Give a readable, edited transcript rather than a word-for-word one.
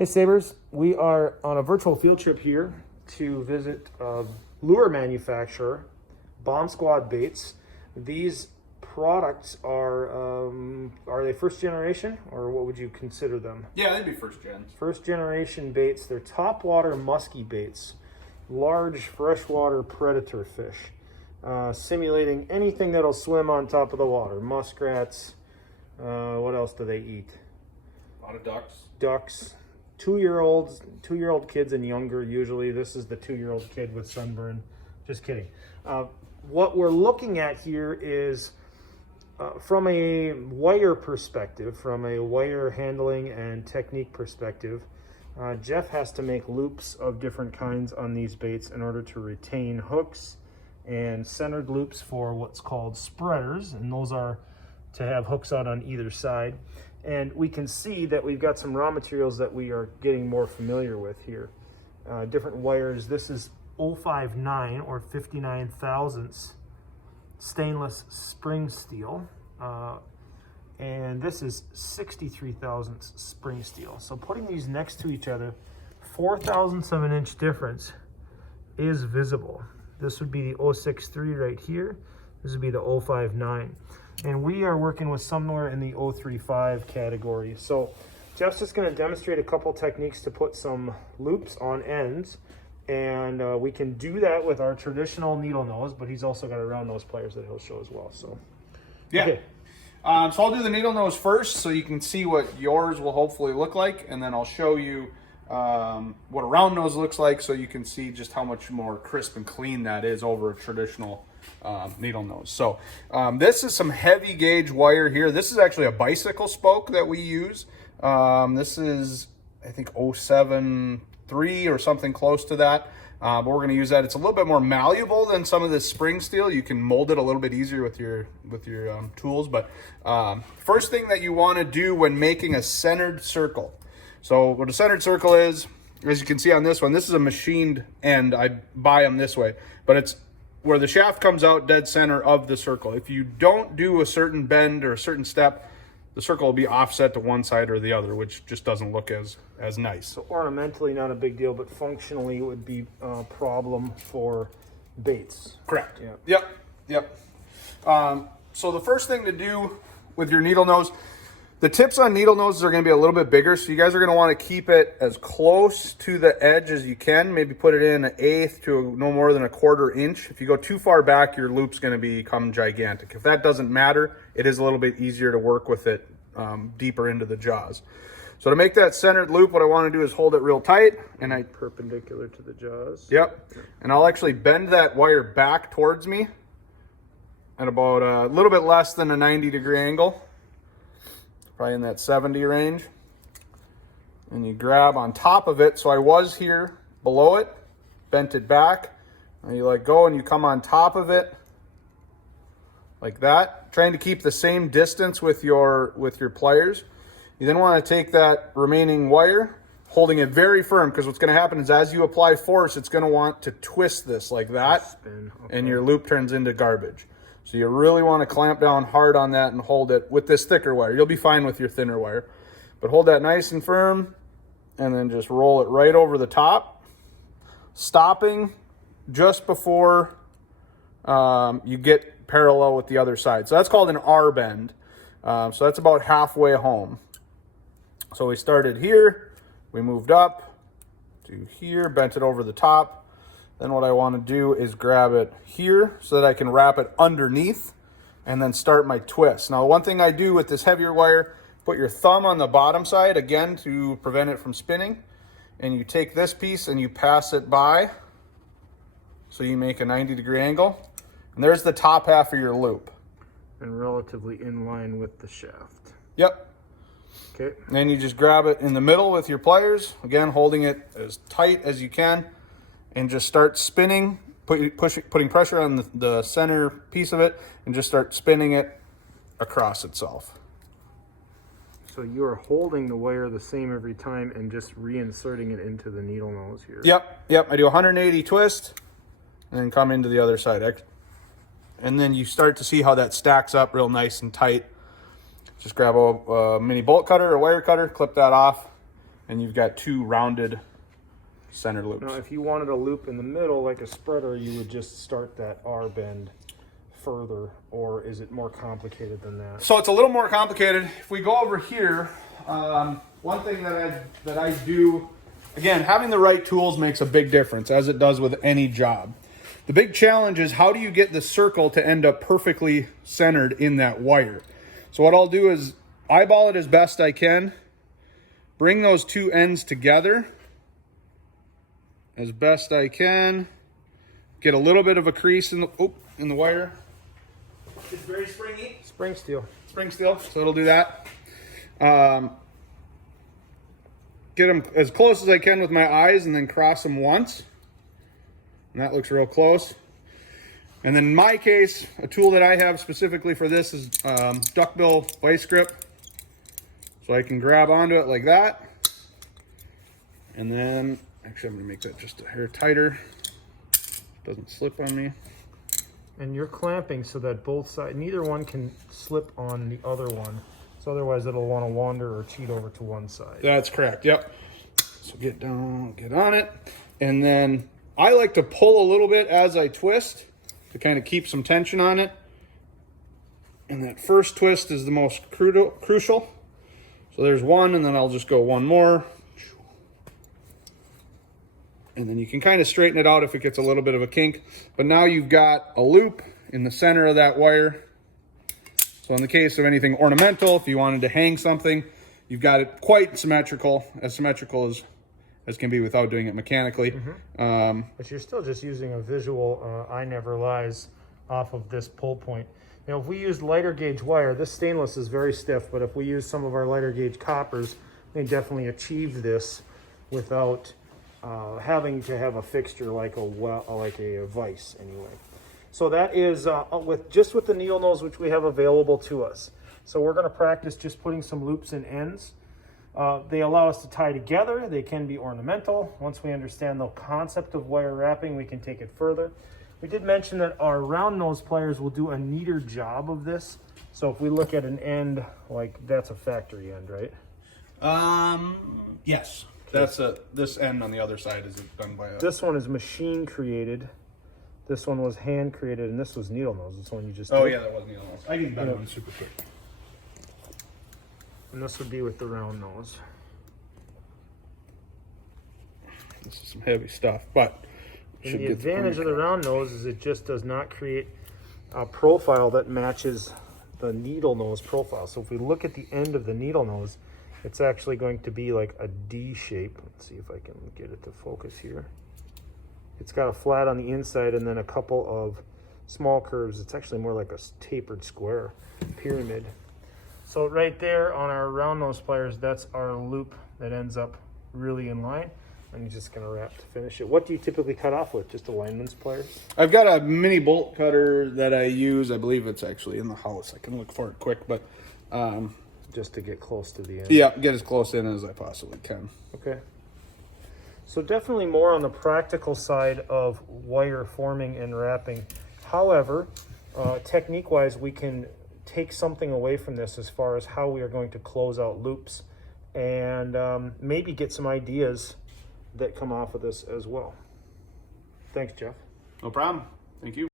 Hey Sabres, we are on a virtual field trip here to visit lure manufacturer Bomb Squad Baits. These products are they first generation, or what would you consider them? Yeah, they'd be first gen. First generation baits. They're topwater musky baits, large freshwater predator fish, simulating anything that'll swim on top of the water. Muskrats. What else do they eat? A lot of ducks. Ducks. 2-year-old kids and younger usually. This is the 2-year-old kid with sunburn. Just kidding. What we're looking at here is from a wire perspective, from a wire handling and technique perspective. Jeff has to make loops of different kinds on these baits in order to retain hooks, and centered loops for what's called spreaders, and those are to have hooks out on either side. And we can see that we've got some raw materials that we are getting more familiar with here. Different wires. This is 059 or 59 thousandths stainless spring steel. And this is 63 thousandths spring steel. So putting these next to each other, 4 thousandths of an inch difference is visible. This would be the 063 right here. This would be the 059. And we are working with somewhere in the 035 category. So Jeff's just going to demonstrate a couple techniques to put some loops on ends. And we can do that with our traditional needle nose, but he's also got a round nose pliers that he'll show as well. So, yeah. Okay. So I'll do the needle nose first so you can see what yours will hopefully look like. And then I'll show you what a round nose looks like so you can see just how much more crisp and clean that is over a traditional needle nose. So this is some heavy gauge wire here. This is actually a bicycle spoke that we use. This is, I think, 073 or something close to that. But we're going to use that. It's a little bit more malleable than some of this spring steel. You can mold it a little bit easier with your tools. But first thing that you want to do when making a centered circle. So what a centered circle is, as you can see on this one, this is a machined end. I buy them this way, but it's where the shaft comes out dead center of the circle. If you don't do a certain bend or a certain step, the circle will be offset to one side or the other, which just doesn't look as nice. So ornamentally, not a big deal, but functionally it would be a problem for baits. Correct. Yeah. Yep. So the first thing to do with your needle nose, the tips on needle noses are going to be a little bit bigger, so you guys are going to want to keep it as close to the edge as you can. Maybe put it in 1/8 to no more than 1/4 inch. If you go too far back, your loop's going to become gigantic. If that doesn't matter, it is a little bit easier to work with it deeper into the jaws. So to make that centered loop, what I want to do is hold it real tight, and perpendicular to the jaws. Yep. And I'll actually bend that wire back towards me at about a little bit less than a 90-degree angle. Probably in that 70 range. And you grab on top of it. So I was here below it, bent it back. And you let go and you come on top of it like that, trying to keep the same distance with your pliers. You then want to take that remaining wire, holding it very firm, because what's going to happen is as you apply force, it's going to want to twist this like that, spin. Okay. And your loop turns into garbage. So you really want to clamp down hard on that and hold it with this thicker wire. You'll be fine with your thinner wire. But hold that nice and firm and then just roll it right over the top, stopping just before you get parallel with the other side. So that's called an R bend. So that's about halfway home. So we started here, we moved up to here, bent it over the top. Then what I want to do is grab it here so that I can wrap it underneath and then start my twist. Now, one thing I do with this heavier wire, put your thumb on the bottom side, again, to prevent it from spinning. And you take this piece and you pass it by. So you make a 90-degree angle. And there's the top half of your loop. And relatively in line with the shaft. Yep. Okay. And then you just grab it in the middle with your pliers. Again, holding it as tight as you can. And just start spinning, putting pressure on the center piece of it, and just start spinning it across itself. So you're holding the wire the same every time and just reinserting it into the needle nose here. Yep. I do 180 twist, and then come into the other side. And then you start to see how that stacks up real nice and tight. Just grab a mini bolt cutter or wire cutter, clip that off, and you've got 2 rounded center loops. Now, if you wanted a loop in the middle like a spreader, you would just start that R bend further, or is it more complicated than that? So it's a little more complicated. If we go over here, one thing that I do, again, having the right tools makes a big difference, as it does with any job. The big challenge is, how do you get the circle to end up perfectly centered in that wire? So what I'll do is eyeball it as best I can, bring those 2 ends together as best I can, get a little bit of a crease in the wire. It's very springy. Spring steel. Spring steel, so it'll do that. Get them as close as I can with my eyes, and then cross them once. And that looks real close. And then in my case, a tool that I have specifically for this is duckbill vice grip. So I can grab onto it like that. And then, actually I'm gonna make that just a hair tighter. Doesn't slip on me. And you're clamping so that both sides, neither one can slip on the other one. So otherwise it'll want to wander or cheat over to one side. That's correct, yep. So get down, get on it. And then I like to pull a little bit as I twist to kind of keep some tension on it. And that first twist is the most crucial. So there's one, and then I'll just go one more. And then you can kind of straighten it out if it gets a little bit of a kink. But now you've got a loop in the center of that wire. So in the case of anything ornamental, if you wanted to hang something, you've got it quite symmetrical as can be without doing it mechanically. But you're still just using a visual eye never lies off of this pull point. Now, if we used lighter gauge wire, this stainless is very stiff, but if we use some of our lighter gauge coppers, they definitely achieve this without having to have a fixture like a vise anyway. So that is with the needle nose which we have available to us. So we're going to practice just putting some loops and ends. They allow us to tie together. They can be ornamental. Once we understand the concept of wire wrapping, we can take it further. We did mention that our round nose pliers will do a neater job of this. So if we look at an end, like that's a factory end, right? Yes. That's this end on the other side is done by This one is machine created. This one was hand created, and this was needle nose. This one you just Oh did. yeah, that was needle nose. I can bend one super quick. And this would be with the round nose. This is some heavy stuff, but And the advantage of the round nose is it just does not create a profile that matches the needle nose profile. So if we look at the end of the needle nose, it's actually going to be like a D shape. Let's see if I can get it to focus here. It's got a flat on the inside and then a couple of small curves. It's actually more like a tapered square pyramid. So right there on our round nose pliers, that's our loop that ends up really in line. And you're just going to wrap to finish it. What do you typically cut off with? Just a lineman's pliers? I've got a mini bolt cutter that I use. I believe it's actually in the house. I can look for it quick, but Just to get close to the end. yeah, get as close in as I possibly can. Okay. So definitely more on the practical side of wire forming and wrapping. However, technique-wise, we can take something away from this as far as how we are going to close out loops and maybe get some ideas that come off of this as well. Thanks, Jeff. No problem. Thank you.